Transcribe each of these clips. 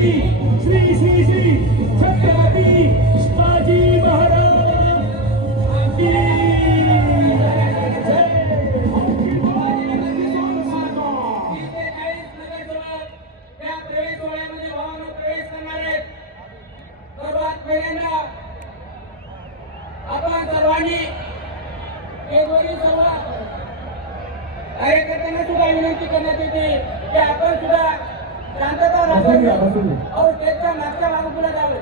की श्री श्री श्री छत्रपती शिवाजी महाराज की आपण सर्वांनी कार्यकर्त्यांना सुद्धा विनंती करण्यात येते की आपण सुद्धा शांतता राखावी और स्टेजच्या मागच्या बाजूला जावे.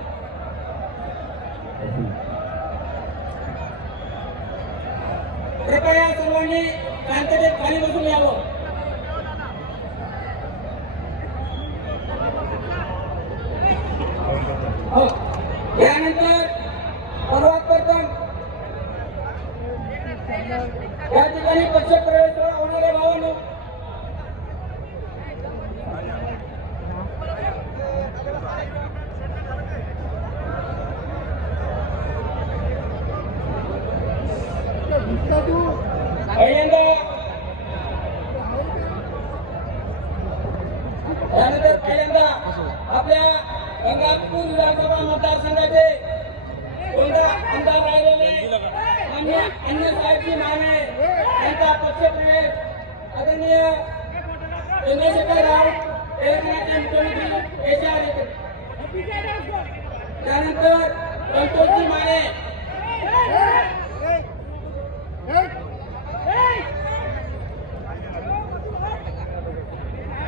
कृपया सर्वांनी शांततेत खाली बसून यावं. यानंतर सर्वात प्रथम या ठिकाणी पक्ष प्रवेश होणारे भावांनो, पहिल्यांदा आपल्या गंगापूर विधानसभा मतदारसंघाचे कोणता आमदार राहिलेले माननीय अण्णासाहेबजी माने यांचा पक्षप्रवेश आदरणीय चंद्रशेखर राव तेलंगणाचे मुख्यमंत्री केसीआर येथे. त्यानंतर संतोषजी माने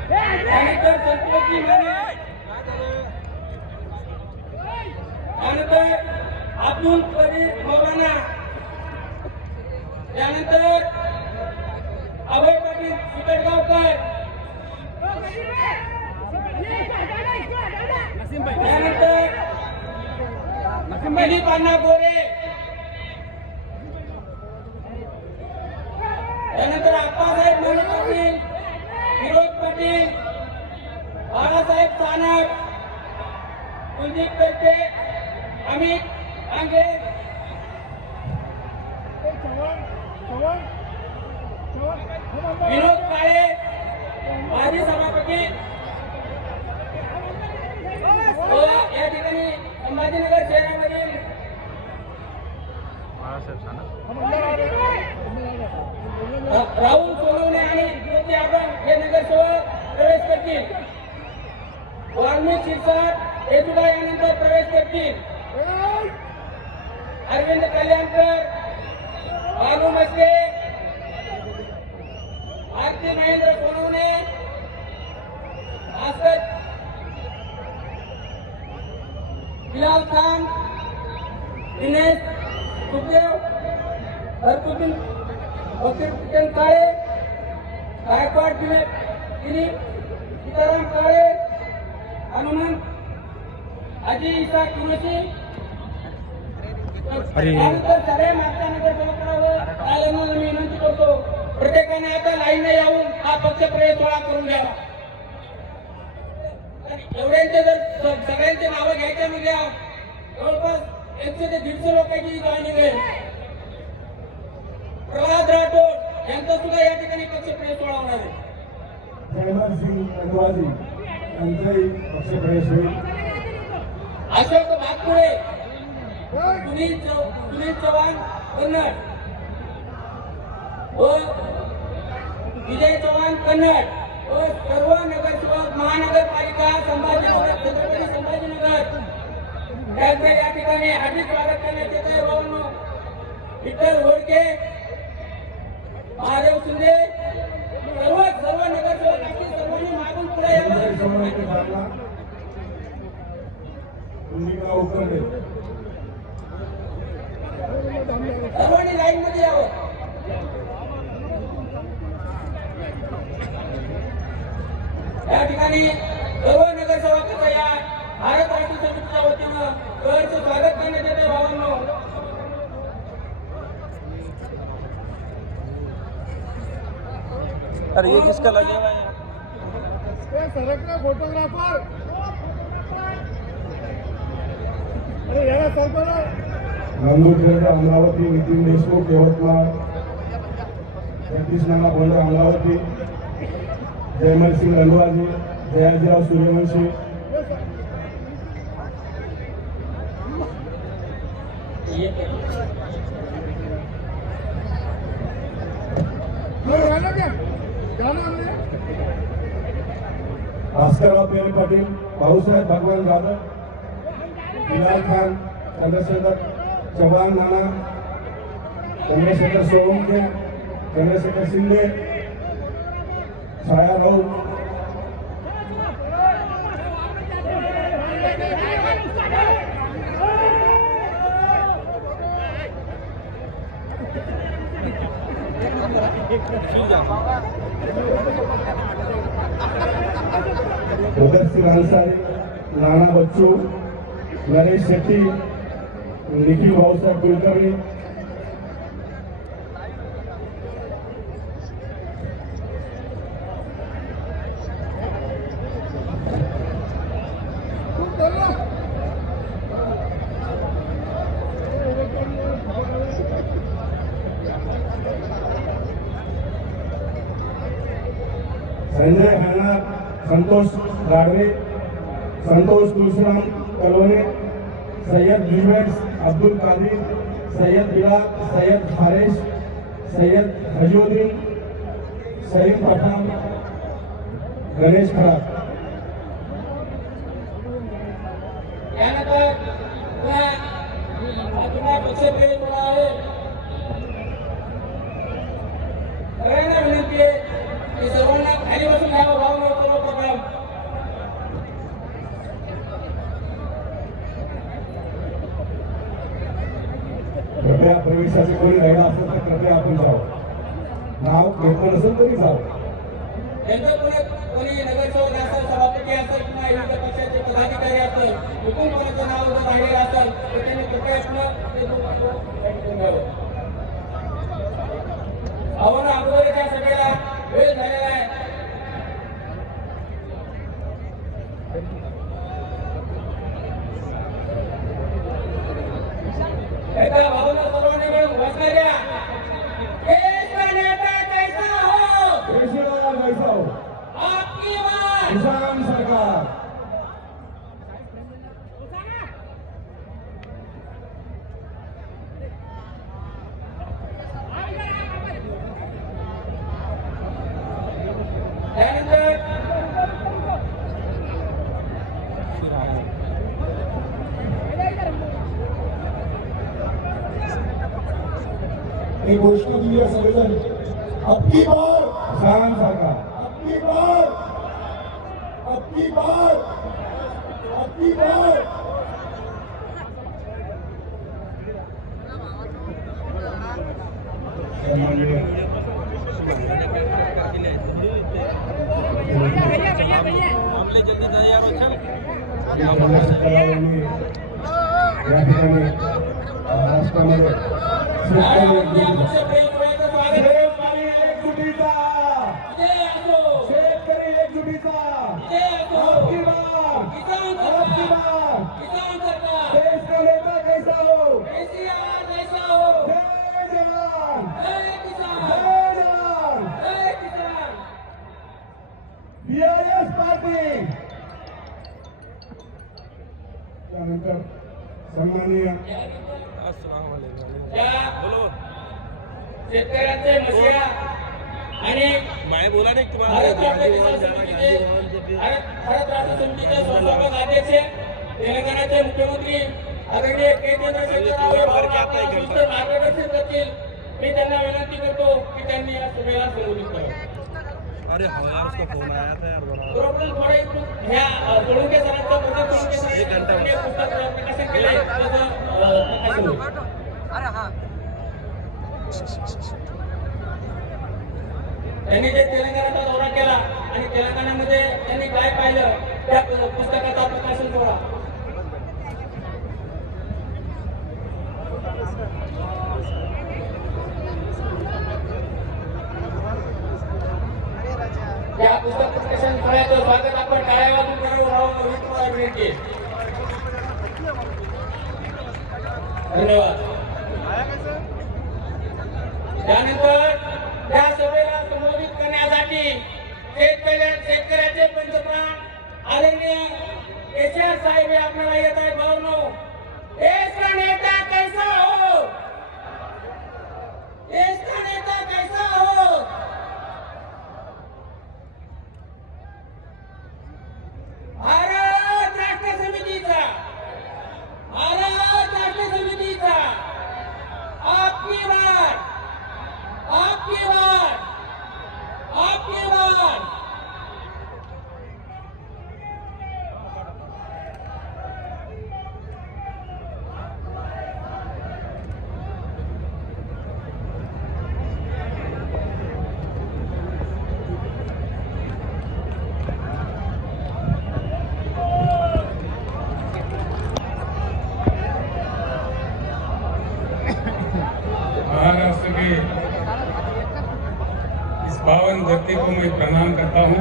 त्यानंतर संतोषजी माने त्यानंतर अब्दुल कबीर मौलाना त्यानंतर अभय पाटील सुपेटगावकर त्यानंतर दिलीप अण्णा गोरे त्यानंतर आप्पासाहेब मोरे पाटील विनोद पाटील बाळासाहेब सानप कुलदीप पेटे अमित आंगे विनोद काळे माजी सभापती या ठिकाणी संभाजीनगर शहरामधील राहुल सोनवणे आणि ज्योती आबन हे नगरसेवक प्रवेश करतील. वाल्मिक शिरसाट हे सुद्धा यानंतर प्रवेश करतील. अरविंद कल्याणकर बालू मस्के आरती महेंद्र सोनवणे भास्कर बिलाल खान दिनेश सुखदेव हरकुद्दीन वकील काळे गायकवाड दिलीप सीताराम काळे हनुमंत अजी ईसा कुरेशी त्यानंतर सगळ्या मागच्या नगरसेवकांना मी विनंती करतो प्रत्येकाने आता लाईनला येऊन हा पक्ष प्रवेश सोहळा करून घ्यावा. एवढ्यांचे जर सगळ्यांचे नावं घ्यायचे म्हणजे जवळपास 100 ते 150 लोकांची जॉईनिंग आहे. प्रल्हाद राठोड यांचा सुद्धा या ठिकाणी पक्ष प्रवेश सोहळा होणार आहे. जयमान सिंग अडवाणी यांचाही पक्ष प्रवेश होईल. अशोक भातकुळे सुनील चव्हाण कन्नड व विजय चव्हाण कन्नड व सर्व नगरसेवक महानगरपालिका संभाजीनगर छत्रपती संभाजीनगर त्यांचे या ठिकाणी हार्दिक स्वागत करण्यात येत आहे. भावांनो, विठ्ठल होडके महादेव शिंदे सर्व नगरसेवकांची सर्वांनी मागून पुढे यावं. सर्वांनी लाईन मध्ये यावं. या ठिकाणी सर्व नगरसेवकांचं या भारत राष्ट्र समितीच्या वतीनं सहर्ष स्वागत करण्यात येते. भावांनो, अरे ये किसका लगे हुआ है? फोटोग्राफर अरे याला सरकार नांदूरच्या अमरावती नितीन देशमुख यवतमाळ 35 नामा बोंडा अमरावती जयमल सिंग अनवाजी जयाजीराव सूर्यवंशी भास्करराव पेरे पाटील, भाऊसाहेब भगवान जाधव, बिलाल खान, चंद्रशेखर चव्हाण नाना, चंद्रशेखर सोळंके, चंद्रशेखर शिंदे, छायाभाऊ भगत सिंह अंसारी, नाना बच्चू, नरेश शेट्टी, निखिल भाऊसाहेब कुलकर्णी, संजय खाना, संतोष राडवे, संतोष तुलसीराम कलोने, सैयद जुवेस अब्दुल कादिर, सैयद बिलाल, सैयद फारेश, सैयद हजूद्दीन, सलीम पठाण, गणेश खरात. त्यानंतर पुन्हा पक्षप्रेस होणार आहे. सगळ्यांना विनंती आहे की सर्वांना खाली बसून घ्यावं भावना सर्वप्रथम. कृपया प्रवेशाचे कोणी राहिला असेल तर कृपया आपण जावं. नाव घेतलं नसेल तरी जावं. यांचं कोणी नगरसेवक असेल, सभापती असेल किंवा विविध पक्षाचे पदाधिकारी असेल, कुठून कोणाचं नाव जर राहिलेलं असेल तर त्यांनी कृपया घ्यावं. आव्हान अगोदरच्या सभेला वेळ झालेला आहे. एका भावना सर्वांनी मिळून घोषणा द्या. देश का नेता कैसा हो, केशवराव वैभव, आपकी बात. किसान सरकार. त्यानंतर एक घोषणा दिली आहे सगळेजण. अबकी बार किसान सरकार, अबकी बार, अबकी बार, अबकी बार. मामले जल्दी तैयार हो चल. या ठिकाणी महाराष्ट्रामध्ये शेतकरी एकजुटीचा, शेतकरी एकजुटीचा, आपकी बात, आपकी बात. देश का नेता कैसा हो, जय जवान, जय जवान. BRS party. त्यानंतर सन्माननीय शेतकऱ्यांचे मशिया आणि मैं बोला नहीं तुम्हारा भारत राष्ट्र समितीचे संस्थापक अध्यक्ष तेलंगणाचे मुख्यमंत्री आदरणीय के चंद्रशेखर राव मार्गदर्शन करतील. मी त्यांना विनंती करतो की त्यांनी या सभेला संबोधित करावं. अरे हो यार, उसका फोन आया था यार. बरोबर थोडे ह्या सोळंके सरांचं पुस्तक प्रकाशन केलंय त्याचं प्रकाशन होईल. त्यांनी जे तेलंगणाचा दौरा केला आणि तेलंगणामध्ये त्यांनी काय पाहिलं त्या पुस्तकाचा प्रकाशन सोहळा या पुस्तक प्रकाशन सोहळ्याचं स्वागत आपण टाळ्या वाजून करावं तुम्हाला विनंती. धन्यवाद. त्यानंतर त्या सभेला संबोधित करण्यासाठी शेतकऱ्याचे पंतप्रधान आदरणीय केसीआर साहेब आपल्याला येत आहे. भावनो, देश का नेता कैसा हो, पावन धरती को मैं प्रणाम करता हूं।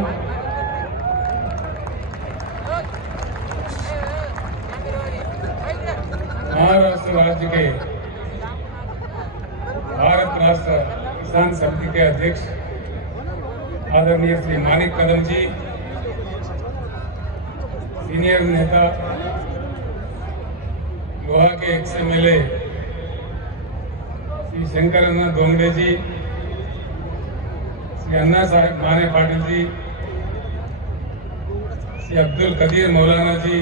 महाराष्ट्र राज्य के भारत राष्ट्र किसान समिति के अध्यक्ष आदरणीय श्री मानिक कदम जी, सीनियर नेता लोहा के एक्स-एमएलए श्री शंकर अन्ना दोंगड़े जी, श्री अन्ना साहेब माने पाटिल जी, श्री अब्दुल कदीर मौलाना जी,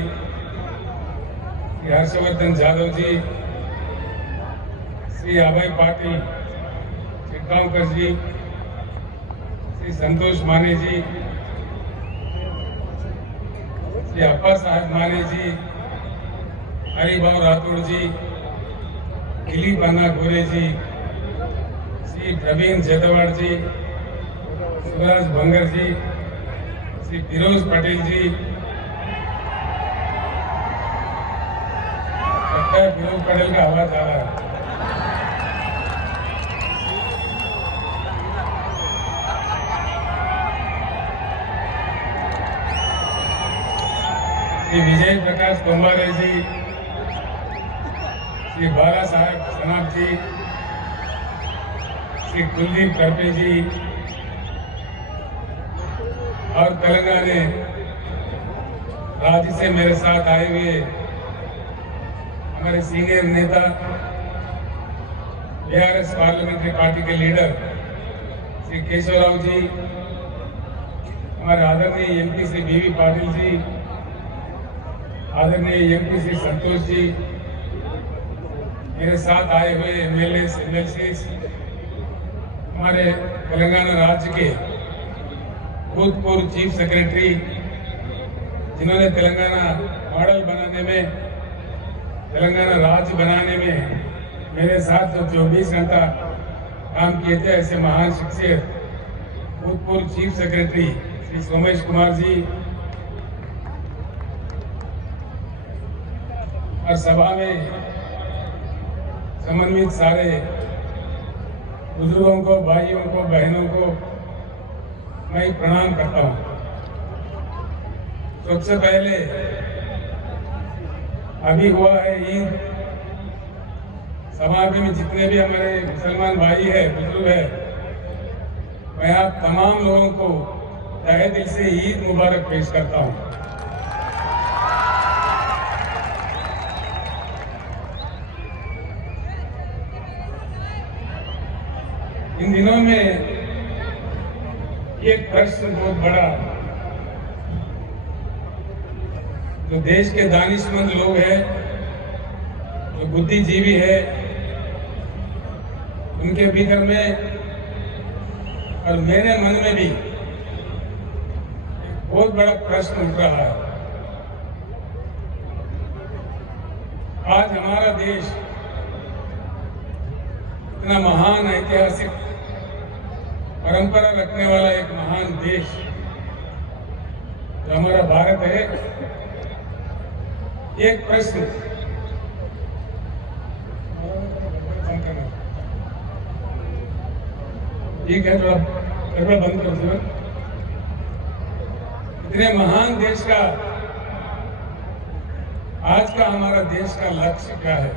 श्री हर्षवर्धन जाधव जी, श्री अभय पाटिल चिटगांवकर जी, श्री संतोष माने जी, श्री अप्पा साहब माने जी, हरिभाव राठौड़ जी, दिलीप अन्ना गोरे जी, श्री प्रवीण जेतवाड़ जी, सुभाष बंगर जी, श्री फिरोज पटेल जी, लगता है फिरोज पटेल का आवाज आ रहा है। श्री विजय प्रकाश तोमवारे जी, श्री बाला साहेब सनाब जी, श्री कुलदीप करपे जी और तेलंगाना राज्य से मेरे साथ आए हुए हमारे सीनियर नेता बीआरएस पार्लियामेंट्री पार्टी के लीडर श्री केशवराव जी, हमारे आदरणीय एमपी श्री बीवी पाटिल जी, आदरणीय एमपी श्री संतोष जी, मेरे साथ आए हुए एमएलए एमएलसी, हमारे तेलंगाना राज्य के भूतपूर्व चीफ सेक्रेटरी जिन्होंने तेलंगाना मॉडल बनाने में, तेलंगाना राज्य बनाने में मेरे साथ जो 24 घंटा काम किए थे, ऐसे महान शख्सियत भूतपूर्व चीफ सेक्रेटरी श्री सोमेश कुमार जी और सभा में समन्वित सारे बुजुर्गों को, भाइयों को, बहनों को मैं प्रणाम करता हूं। सबसे पहले अभी हुआ है ईद, सभा में जितने भी हमारे मुसलमान भाई है, बुजुर्ग है, मैं आप तमाम लोगों को तहे दिल से ईद मुबारक पेश करता हूं। इन दिनों में एक प्रश्न बहुत बड़ा जो देश के दानिशमंद लोग हैं, जो बुद्धिजीवी है, उनके भीतर में और मेरे मन में भी एक बहुत बड़ा प्रश्न उठ रहा है। आज हमारा देश इतना महान ऐतिहासिक परंपरा रखने वाला एक महान देश जो हमारा भारत है, एक प्रश्न ठीक है, थोड़ा बंद करो जीवन। इतने महान देश का आज का हमारा देश का लक्ष्य क्या है?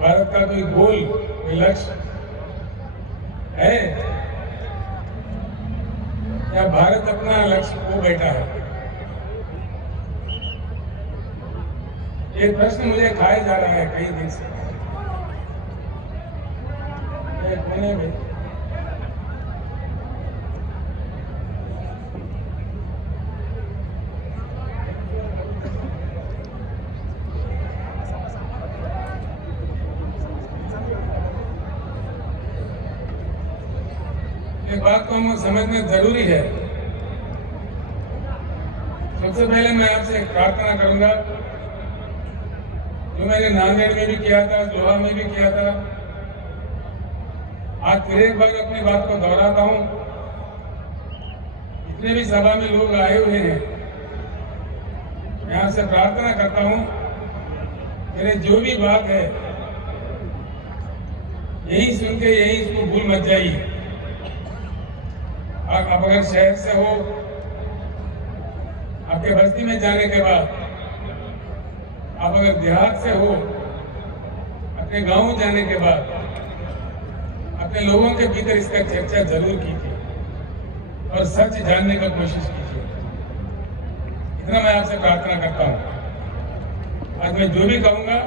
भारत का कोई गोल, कोई लक्ष्य है या भारत अपना लक्ष्य खो बैठा है? ये प्रश्न मुझे खाया जा रहा है कई दिन से। कोने में एक बात को हम समझना जरूरी है। सबसे पहले मैं आपसे एक प्रार्थना करूंगा, जो मैंने नांदेड़ में भी किया था, लोहा में भी किया था, आज फिर एक बार अपनी बात को दोहराता हूं। जितने भी सभा में लोग आए हुए हैं, मैं आपसे प्रार्थना करता हूं, मेरे जो भी बात है यही सुन के यही इसको भूल मत जाइए। आप अगर शहर से हो, आपके बस्ती में जाने के बाद, आप अगर देहात से हो, अपने गांव जाने के बाद अपने लोगों के भीतर इसका चर्चा जरूर कीजिए और सच जानने का कोशिश कीजिए। इतना मैं आपसे प्रार्थना करता हूँ। आज मैं जो भी कहूँगा,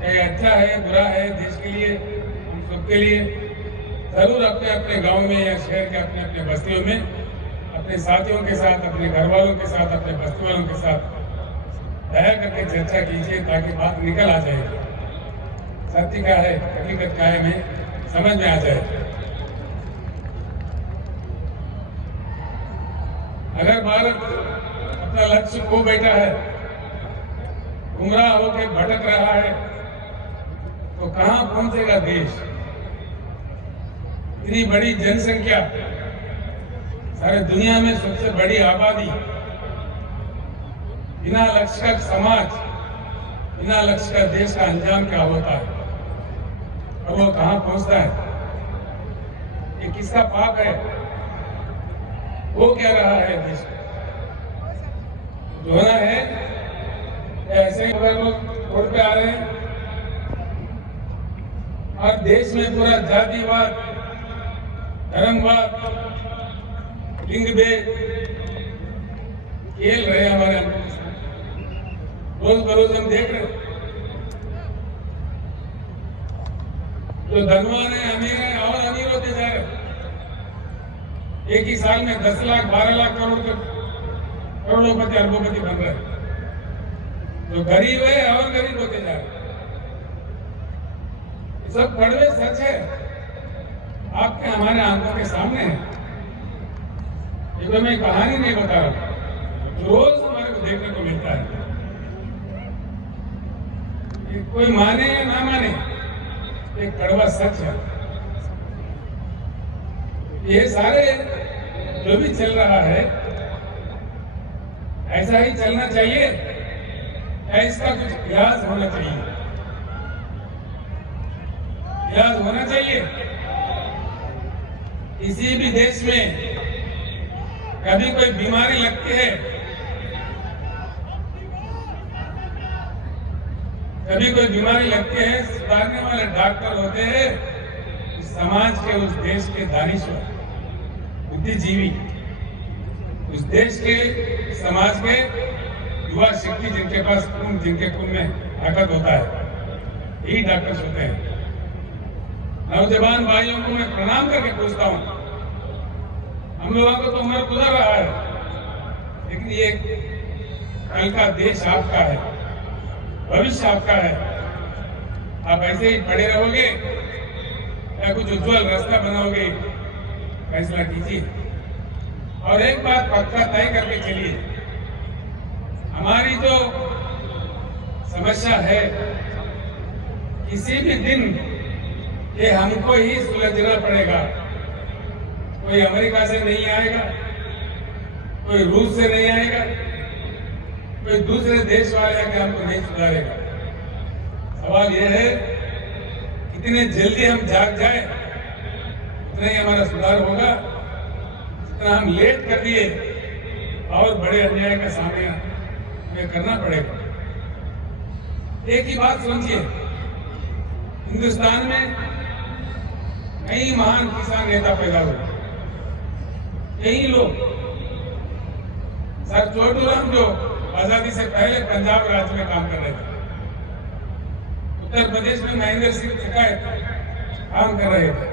चाहे अच्छा है बुरा है, देश के लिए, हम सबके लिए, जरूर अपने अपने गांव में या शहर के अपने अपने बस्तियों में अपने साथियों के साथ, अपने घर वालों के साथ, अपने बस्ती वालों के साथ दया करके चर्चा कीजिए ताकि बात निकल आ जाए। सत्य क्या है, हकीकत क्या है, हमें समझ में आ जाए। अगर भारत अपना लक्ष्य खो बैठा है, गुमराह होकर भटक रहा है, तो कहां पहुंचेगा देश? इतनी बड़ी जनसंख्या, सारे दुनिया में सबसे बड़ी आबादी, बिना लक्ष्य का समाज, बिना लक्ष्य का देश का अंजाम क्या होता है और वो कहां पहुंचता है? ये किसका पाप है? वो क्या रहा है देश जो होना है? ऐसे अगर लोग रोड पे आ रहे हैं और देश में पूरा जातिवाद, धर्मवाद, लिंग भेद खेल रहे हैं हमारे रोज बरोज हम देख रहे हैं। जो धनवान है, अमीर है और अमीर होते जा रहे। एक ही साल में 10 लाख 12 लाख करोड़पति अरबोपति बन रहे। जो गरीब है और गरीब होते जा रहे। सब कड़वे सच है, आपके हमारे आंखों के सामने है। ये तो मैं कहानी नहीं बता रहा, रोज हमारे को देखने को मिलता है। ये कोई माने या ना माने, एक कड़वा सच है। ये सारे जो भी चल रहा है, ऐसा ही चलना चाहिए या इसका कुछ इलाज होना चाहिए? इलाज होना चाहिए। किसी भी देश में कभी कोई बीमारी लगती है, कभी कोई बीमारी लगती है, सुधारने वाले डॉक्टर होते हैं उस समाज के, उस देश के दानिश्वर, बुद्धिजीवी, उस देश के, समाज के युवा शक्ति, जिनके पास खून, जिनके खून में ताकत होता है, यही डॉक्टर्स होते हैं। नौजवान भाइयों को मैं प्रणाम करके पूछता हूँ, हम लोगों को तो उम्र गुजर रहा है, लेकिन ये कल का देश आपका है, भविष्य आपका है। आप ऐसे ही पड़े रहोगे या कुछ उज्जवल रास्ता बनाओगे? फैसला कीजिए। और एक बात पक्का तय करके चलिए, हमारी जो समस्या है, किसी भी दिन ये हमको ही सुलझना पड़ेगा। कोई अमेरिका से नहीं आएगा, कोई रूस से नहीं आएगा, कोई दूसरे देश वाले आके हमको नहीं सुधारेगा। सवाल यह है, कितने जल्दी हम जाग जाए उतना ही हमारा सुधार होगा। जितना हम लेट कर दिए और बड़े अन्याय का सामना हमें करना पड़ेगा। एक ही बात समझिए, हिंदुस्तान में कई महान किसान नेता पैदा हुए। यही लोग, सर छोटूराम जो आजादी से पहले पंजाब राज्य में काम कर रहे थे, उत्तर प्रदेश में महेंद्र सिंह टिकैत काम कर रहे थे,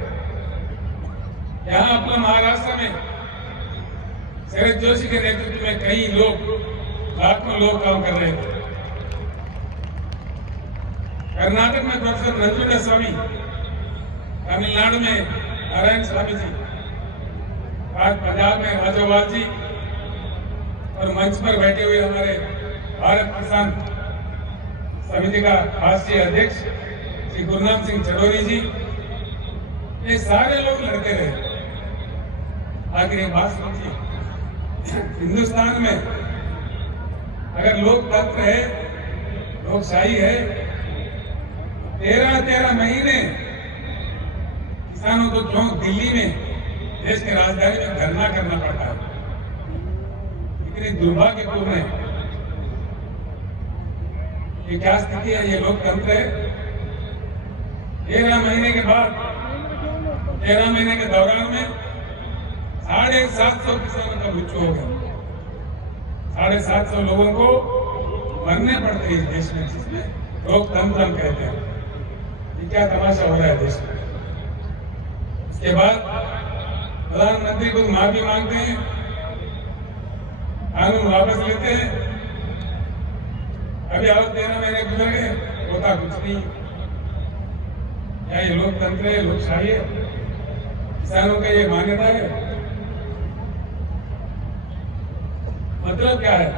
यहाँ अपना महाराष्ट्र में शरद जोशी के नेतृत्व में कई लोग, लाखों लोग काम कर रहे थे, कर्नाटक में प्रोफेसर नंजुंडा स्वामी, तमिलनाडु में नारायण स्वामी जी, आज पंजाब में राजोवाल जी, और मंच पर बैठे हुए हमारे भारत किसान समिति का राष्ट्रीय अध्यक्ष श्री गुरनाम सिंह चडोरी जी, ये सारे लोग लड़ते रहे। आखिर ये बात समझिए, हिंदुस्तान में अगर लोकतंत्र है, लोकशाही है, 13-13 महीने किसानों को क्यों दिल्ली में देश की राजधानी में धरना करना पड़ता है? इतनी दुर्भाग्यपूर्ण है। ये क्या स्थिति है? ये लोकतंत्र है। 13 महीने के बाद 13 महीने के दौरान में 750 किसानों का मृत्यु हो गया। 750 लोगों को मरने पड़ते हैं इस देश में, जिसमें लोकतंत्र हम कहते हैं। ये क्या तमाशा हो रहा है देश में? इसके बाद प्रधानमंत्री को माफी मांगते हैं, कानून वापस लेते हैं। अभी और 13 महीने गुजर गए, होता कुछ नहीं। क्या ये लोकतंत्र है, लोकशाही है? किसानों का ये मान्यता है? मतलब क्या है?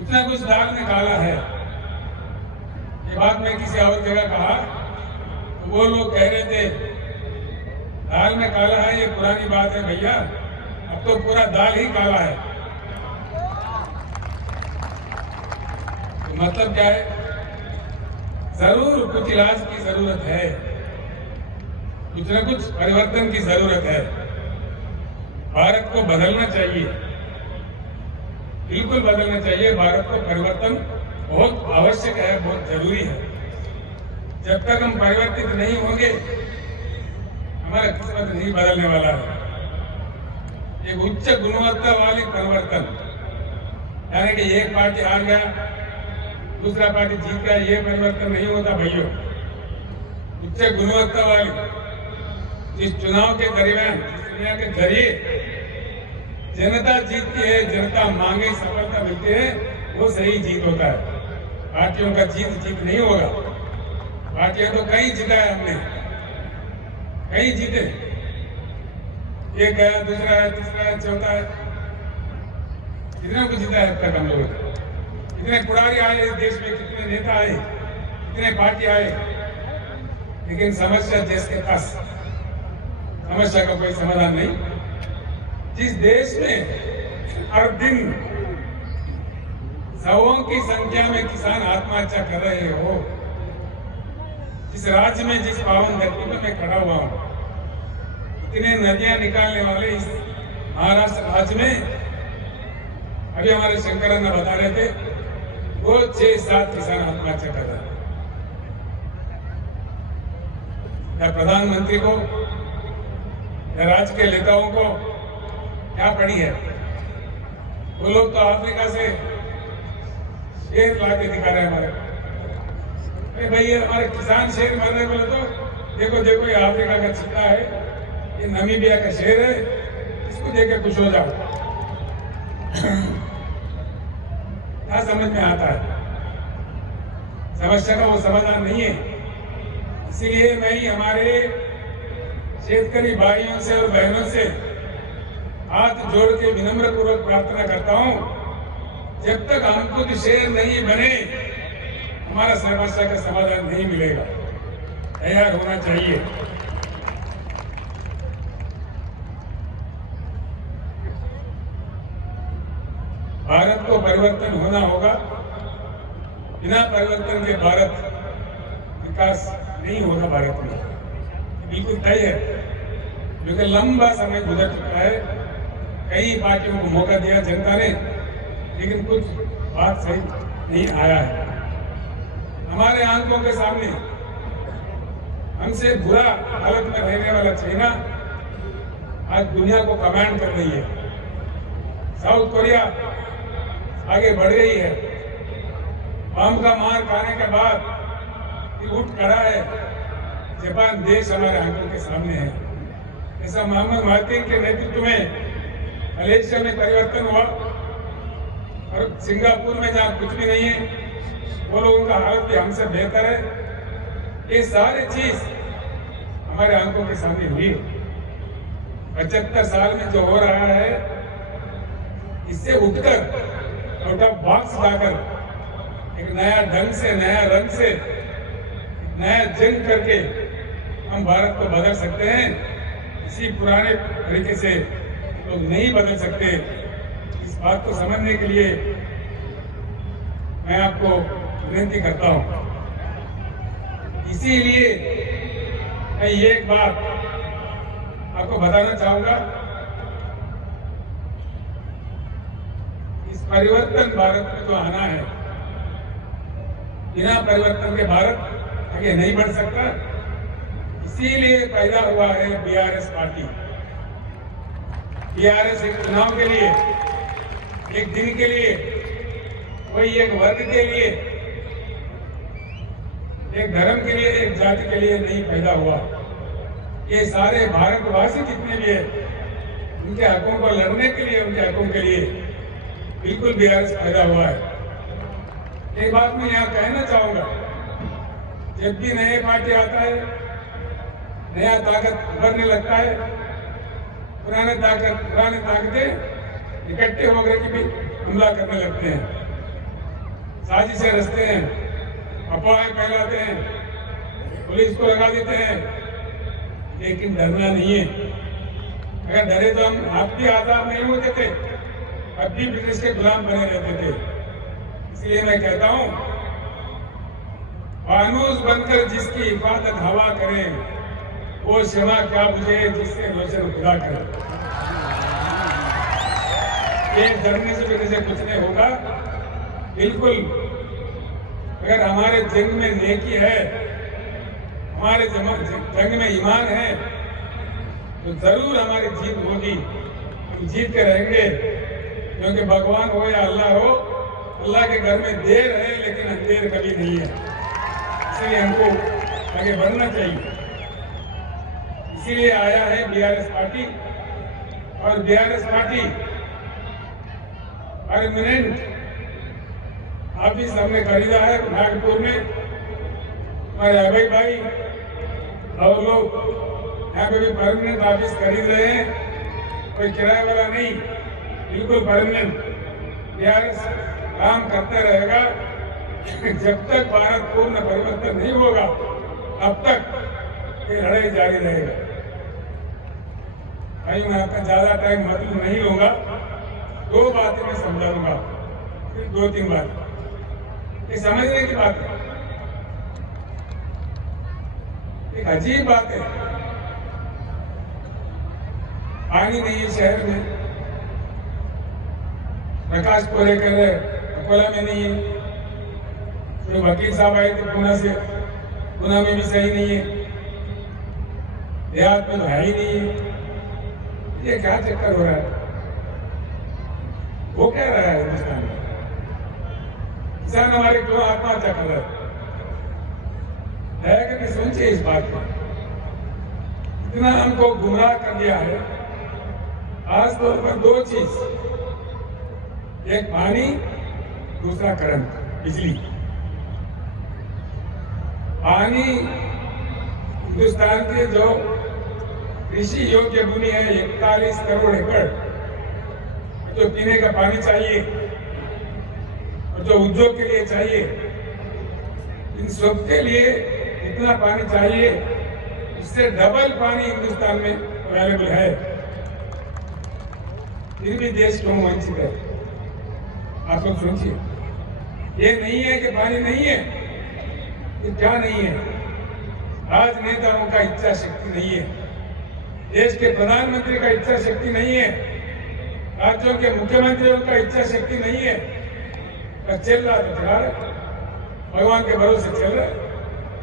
इतना कुछ दाल में काला है। ये बात मैं किसी और जगह कहा तो वो लोग कह रहे थे दाल में काला है, ये पुरानी बात है भैया, अब तो पूरा दाल ही काला है। तो मतलब क्या है? जरूर कुछ इलाज की जरूरत है, कुछ न कुछ परिवर्तन की जरूरत है। भारत को बदलना चाहिए, बिल्कुल बदलना चाहिए। भारत को परिवर्तन बहुत आवश्यक है, बहुत जरूरी है। जब तक हम परिवर्तित नहीं होंगे, हमारा किस्मत नहीं बदलने वाला है। एक उच्च गुणवत्ता वाली परिवर्तन, यानी कि एक पार्टी हार गया, दूसरा पार्टी जीत गया, ये परिवर्तन नहीं होता भाइयों। उच्च गुणवत्ता वाली इस चुनाव के दरमियान, प्रक्रिया के जरिए जनता जीतती है, जनता मांगे सफलता मिलती है, वो सही जीत होता है। पार्टियों का जीत नहीं होगा। पार्टियां तो कई जीता है हमने, कई जीते, एक गया, दूसरा है, तीसरा है, चौथा है, कितने को जीता है अब तक हम लोग? कितने पुराने आए इस देश में, कितने नेता आए, कितने पार्टी आए, लेकिन समस्या देश के पास, समस्या का कोई समाधान नहीं। जिस देश में हर दिन सौों की संख्या में किसान आत्महत्या कर रहे हो, जिस राज्य में, जिस पावन धरती पर मैं खड़ा हुआ हूं, इतने नदियां निकालने वाले इस महाराष्ट्र राज्य में, अभी हमारे शंकर अण्णा बता रहे थे, वो 6-7 किसान आत्महत्या कर रहे हैं। या प्रधानमंत्री को या राज्य के नेताओं को क्या पड़ी है? वो लोग तो अफ्रीका से शेर ला के दिखा रहे हैं हमारे। अरे भाई, ये हमारे किसान शेर मर रहे बोले तो देखो देखो, ये अफ्रीका का चीता है, ये नामीबिया का शेर है, इसको देख के खुश हो जाओ। क्या समझ में आता है? समस्या का वो समाधान नहीं है। इसीलिए मैं ही हमारे शेतकरी भाइयों से और बहनों से हाथ जोड़ के विनम्र पूर्वक प्रार्थना करता हूं, जब तक हम खुद शेर नहीं बने, हमारा समस्या का समाधान नहीं मिलेगा। तैयार होना चाहिए। भारत को परिवर्तन होना होगा। बिना परिवर्तन के भारत विकास नहीं होगा। भारत में बिल्कुल तय है, क्योंकि लंबा समय गुजर चुका है। कई पार्टियों को मौका दिया जनता ने, लेकिन कुछ बात सही नहीं आया है। हमारे आंखों के सामने हमसे बुरा हालत में रहने वाला चाइना आज दुनिया को कमांड कर रही है। साउथ कोरिया आगे बढ़ रही है। बम का मार खाने के बाद उठ खड़ा है। जापान देश हमारे आंखों के सामने है। ऐसा मोहम्मद महातीर के नेतृत्व में मलेशिया में परिवर्तन हुआ, और सिंगापुर में जहाँ कुछ भी नहीं है, वो लोगों का हालत भी हमसे बेहतर है। ये सारी चीज हमारे आंखों के सामने हुई। 75 साल में जो हो रहा है, इससे उठकर आउट ऑफ बॉक्स लाकर एक नया ढंग से, नया रंग से, नया जंग करके हम भारत को बदल सकते हैं। इसी पुराने तरीके से लोग नहीं बदल सकते। इस बात को समझने के लिए मैं आपको विनती करता हूं। इसीलिए मैं ये एक बात आपको बताना चाहूंगा, इस परिवर्तन भारत में जो आना है, बिना परिवर्तन के भारत आगे नहीं बढ़ सकता। इसीलिए पैदा हुआ है बीआरएस पार्टी। बीआरएस एक चुनाव के लिए, एक दिन के लिए, कोई एक वर्ग के लिए, एक धर्म के लिए, एक जाति के लिए नहीं पैदा हुआ। ये सारे भारतवासी जितने भी है, उनके हकों को लड़ने के लिए, उनके हकों के लिए बिल्कुल बीआरएस पैदा हुआ है। एक बात मैं यहाँ कहना चाहूंगा, जब भी नया पार्टी आता है, नया ताकत उभरने लगता है, पुराने ताकतें इकट्ठे होकर के भी हमला करने लगते हैं, साजिशें रचते हैं, अफवाहें फैलाते हैं, पुलिस को लगा देते हैं। लेकिन डरना नहीं है। अगर डरे तो हम आप भी आजाद नहीं होते थे, अब भी ब्रिटिश के गुलाम बने रहते थे। इसलिए मैं कहता हूं, फानूस बनकर जिसकी हिफाजत हवा करे, वो शमा क्या बुझे जिससे रोशन खुदा करे। ये डरने से मेरे से कुछ नहीं होगा। बिल्कुल, अगर हमारे जंग में नेकी है, हमारे जंग में ईमान है, तो जरूर हमारी जीत होगी। हम जीत के रहेंगे, क्योंकि भगवान हो या अल्लाह हो, अल्लाह के घर में देर है लेकिन अंधेर कभी नहीं है। इसलिए हमको आगे बढ़ना चाहिए। इसीलिए आया है बीआरएस पार्टी, और बीआरएस पार्टी परमानेंट ऑफिस हमने खरीदा है नागपुर में। हमारे अभय भाई और लोग यहाँ पे भी परमानेंट ऑफिस खरीद रहे हैं, कोई किराए वाला नहीं, बिल्कुल परमानेंट। बीआरएस काम करता रहेगा। जब तक भारत पूर्ण परिवर्तन नहीं होगा, तब तक ये लड़ाई जारी रहेगा। भाई मैं आपका ज्यादा टाइम मतलब नहीं लूंगा, दो बातें मैं समझाऊंगा, सिर्फ 2-3 बात। ये समझने की बात है। एक अजीब बात है, पानी नहीं है शहर में, प्रकाश को लेकर अकोला में नहीं है, तो वकील साहब आए थे पूना से, पूना में भी सही नहीं है, देहात में तो है ही नहीं है। ये क्या चक्कर हो रहा है? वो कह रहा है हिंदुस्तान में किसान हमारे क्यों आत्महत्या कर रहे है कि सोचिए इस बात को। इतना हमको गुमराह कर दिया है। खास तौर पर 2 चीज, एक पानी, दूसरा करंट, बिजली। पानी हिंदुस्तान के जो कृषि योग्य भूमि है 41 करोड़ एकड़, जो पीने का पानी चाहिए और जो उद्योग के लिए चाहिए, इन सब के लिए इतना पानी चाहिए, इससे डबल पानी हिंदुस्तान में अवेलेबल है। फिर भी देश क्यों वंचित है? आप लोग सोचिए। ये नहीं है कि पानी नहीं है, ये क्या नहीं है? राजनेताओं का इच्छा शक्ति नहीं है, देश के प्रधानमंत्री का इच्छा शक्ति नहीं है, राज्यों के मुख्यमंत्रियों का इच्छा शक्ति नहीं है। बस चल रहा तो चला रहा, भगवान के भरोसे चल रहा है।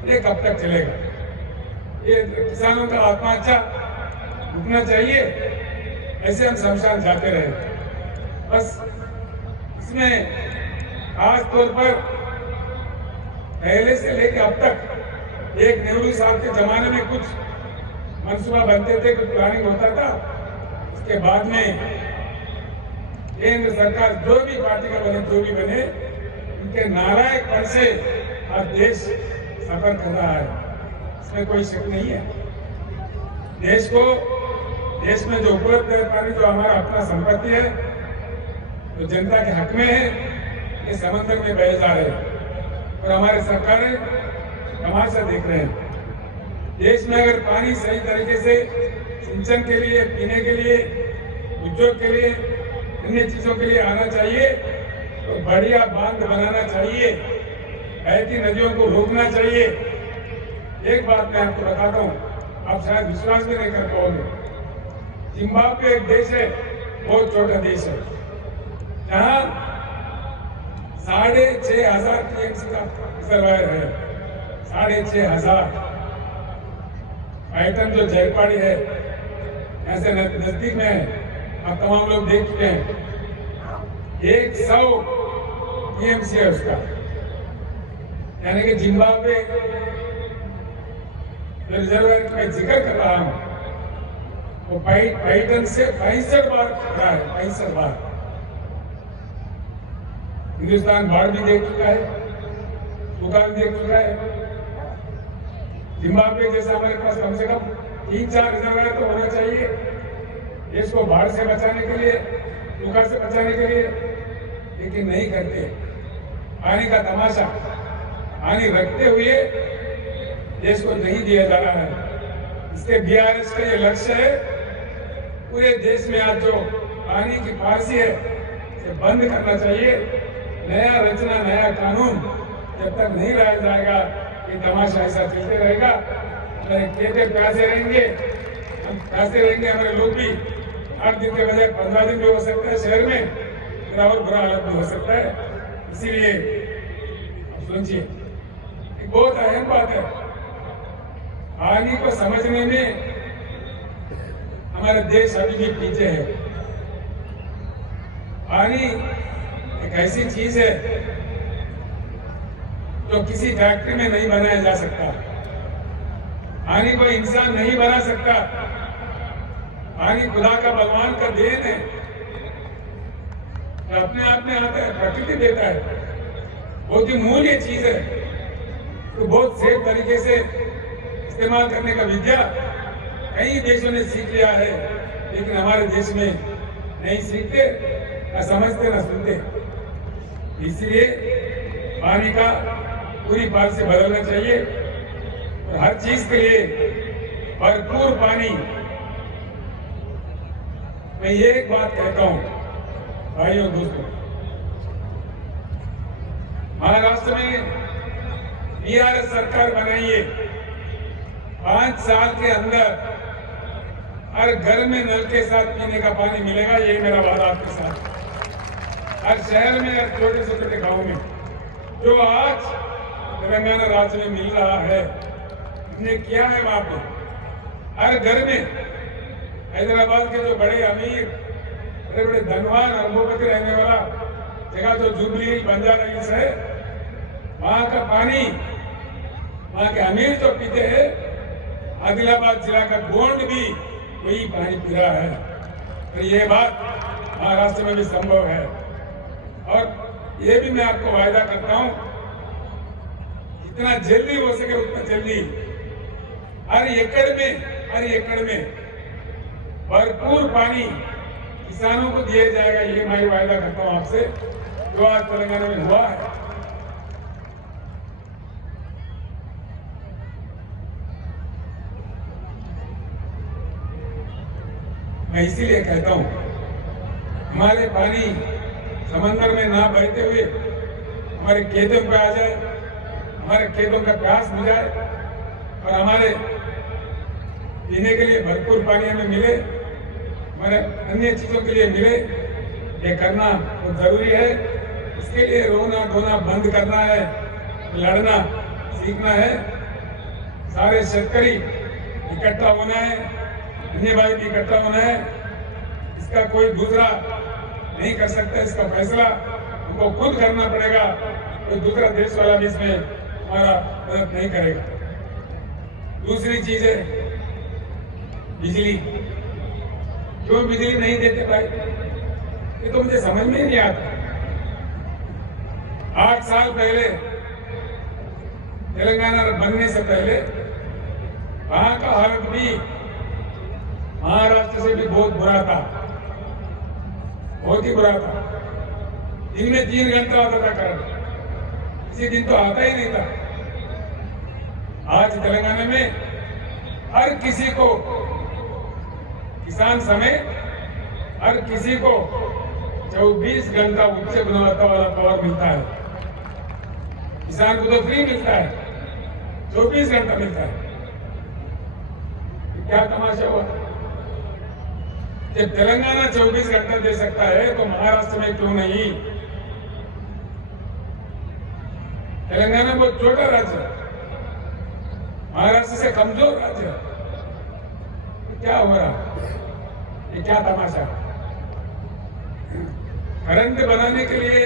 ये कब तक चलेगा? ये किसानों का आत्महत्या रुकना चाहिए। ऐसे हम शमशान जाते रहे। बस इसमें खास तौर पर पहले से लेकर अब तक, एक नेहरू साहब के जमाने में कुछ मनसूबा बनते थे, कुछ प्लानिंग होता था। उसके बाद में केंद्र सरकार जो भी पार्टी का बने, जो भी बने, उनके नालायकपन से आज देश सफर कर रहा है, इसमें कोई शक नहीं है। देश में जो उपलब्ध है पानी, जो हमारा अपना संपत्ति है, जो जनता के हक में है, ये समंदर में बह जा रहे हैं और हमारे सरकारें तमाशा देख रहे हैं। देश में अगर पानी सही तरीके से सिंचन के लिए, पीने के लिए, उद्योग के लिए, अन्य चीजों के लिए आना चाहिए, तो बढ़िया बांध बनाना चाहिए, बहती नदियों को रोकना चाहिए। एक बात मैं आपको बताता हूँ, आप शायद विश्वास भी नहीं कर पाओगे। जिम्बाब्वे एक देश है, बहुत छोटा देश है, जहां 6,500 टीएमसी का रिजर्वायर है। 6,500 आइटम जो जयपाड़ी है, ऐसे नजदीक में है, आप तमाम लोग देख चुके हैं। 100 टीएमसी है उसका, यानी कि जिम्बाब्वे जो रिजर्वायर का मैं जिक्र कर रहा हूं, वो पाइटन से 65 बार रहा है, 65 बार। हिंदुस्तान बाढ़ भी देख चुका है, सूखा भी देख चुका है। जिम्बाब्वे जैसा हमारे पास कम से कम 3-4 रिजर्वायर तो होना चाहिए देश को बाढ़ से बचाने के लिए, सूखा से बचाने के लिए, लेकिन नहीं करते। पानी का तमाशा पानी रखते हुए देश को नहीं दिया जा रहा है। इसके बीआरएस का ये लक्ष्य है, पूरे देश में आज जो पानी की फांसी है इसे बंद करना चाहिए। नया रचना, नया कानून जब तक नहीं लाया जाएगा, ये तमाशा ऐसा चलते रहेगा। हमारे खेत प्यासे रहेंगे, हम प्यासे रहेंगे, हमारे लोग भी 8 दिन के बजाय 15 दिन भी हो सकता है शहर में, फिर और बुरा हालत भी हो सकता है। इसीलिए आप सोचिए, एक बहुत अहम बात है, पानी को समझने में हमारा देश अभी भी पीछे है। पानी एक ऐसी चीज है जो किसी फैक्ट्री में नहीं बनाया जा सकता। पानी को इंसान नहीं बना सकता। पानी खुदा का बलवान का देन है, तो अपने आप में आता है, प्रकृति देता है, बहुत ही मूल्य चीज है। तो बहुत सेफ तरीके से इस्तेमाल करने का विद्या कई देशों ने सीख लिया है, लेकिन हमारे देश में नहीं सीखते, न समझते, न सुनते। इसलिए पानी का पूरी बात से बदलना चाहिए और हर चीज के लिए भरपूर पानी। मैं ये एक बात कहता हूं भाइयों दोस्तों, महाराष्ट्र में बीआरएस सरकार बनाइए, 5 साल के अंदर हर घर में नल के साथ पीने का पानी मिलेगा। ये मेरा वादा आपके साथ। हर शहर में, हर छोटे से छोटे गांव में, जो आज तेलंगाना राज्य में मिल रहा है, हमने किया है वहां पे हर घर में। हैदराबाद के जो बड़े अमीर, बड़े बड़े धनवान, अरबोपति रहने वाला जगह जो जुबली, बंजारा हिल्स है, वहां का पानी वहां के अमीर जो पीते हैं, आदिलाबाद जिला का गोंड भी वही पानी पी रहा है। तो ये बात महाराष्ट्र में भी संभव है। और ये भी मैं आपको वायदा करता हूं, जितना जल्दी हो सके उतना जल्दी हर एकड़ में भरपूर पानी किसानों को दिया जाएगा। ये मैं वायदा करता हूं आपसे, जो आज तेलंगाना में हुआ है। मैं इसीलिए कहता हूं, हमारे पानी समंदर में ना बहते हुए हमारे खेतों पे आ जाए, हमारे खेतों का प्यास बुझाए और हमारे पीने के लिए भरपूर पानी हमें मिले, हमारे अन्य चीजों के लिए मिले। ये करना बहुत जरूरी है। इसके लिए रोना धोना बंद करना है, लड़ना सीखना है। सारे शेतकरी इकट्ठा होना है, अन्य भाई भी इकट्ठा होना है। इसका कोई दूसरा नहीं कर सकता, इसका फैसला हमको खुद करना पड़ेगा। कोई दूसरा देश वाला भी इसमें हमारा मदद नहीं करेगा। दूसरी चीज है बिजली। क्यों बिजली नहीं देते भाई, ये तो मुझे समझ में ही नहीं आता। 8 साल पहले तेलंगाना बनने से पहले वहां का हालत भी महाराष्ट्र से भी बहुत बुरा था, बहुत ही बुरा था। दिन में 3 घंटा आता था करंट, किसी दिन तो आता ही नहीं था। आज तेलंगाना में हर किसी को, किसान समेत हर किसी को 24 घंटा उच्च गुणवत्ता वाला पावर मिलता है। किसान को तो फ्री मिलता है, 24 घंटा मिलता है। क्या तमाशा हुआ? जब तेलंगाना 24 घंटा दे सकता है तो महाराष्ट्र में क्यों नहीं? तेलंगाना बहुत छोटा राज्य है, महाराष्ट्र से कमजोर राज्य है। क्या हो रहा? ये क्या तमाशा? करंट बनाने के लिए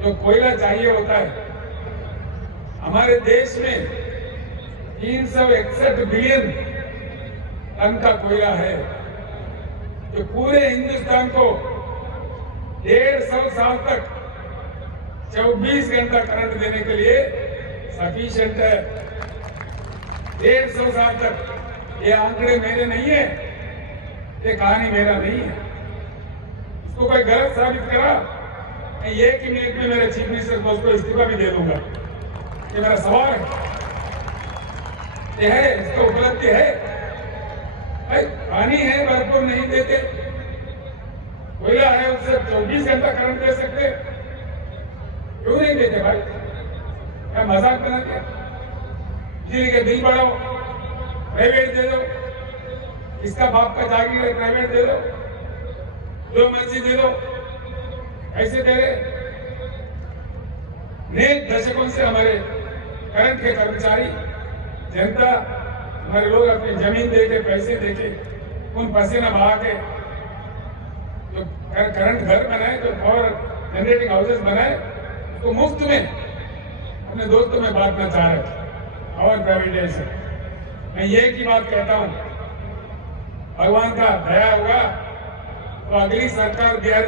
जो कोयला चाहिए होता है, हमारे देश में 361 बिलियन टन का कोयला है, जो पूरे हिंदुस्तान को 150 साल तक 24 घंटा करंट देने के लिए सफिशिएंट है। 150 साल तक। ये आंकड़े मेरे नहीं है, ये कहानी मेरा नहीं है। इसको कोई गलत साबित करा, मैं 1 मिनट में मेरे चीफ मिनिस्टर को उसको इस्तीफा भी दे दूंगा। ये मेरा सवाल है। ये है, इसको उपलब्धि है, पानी है, भरपूर नहीं देते, कोयला है, उससे 24 घंटा करंट दे सकते, क्यों नहीं देते भाई? क्या मजाक बना दिया? बिजली के बिल बढ़ाओ, प्राइवेट दे दो, इसका बाप का जागीर है, प्राइवेट दे दो, जो मर्जी दे दो, ऐसे दे रहे। नेक दशकों से हमारे करंट के कर्मचारी, जनता, हमारे लोग अपनी जमीन देके, पैसे देके, उन पसीना बहा के जो करंट घर बनाए, जो पावर जनरेटिंग हाउसेस बनाए, तो मुफ्त में अपने दोस्तों में बांटना चाह रहे पावर प्राइवेटाइजेशन। मैं ये की बात कहता हूं, भगवान का दया होगा तो अगली सरकार बिहार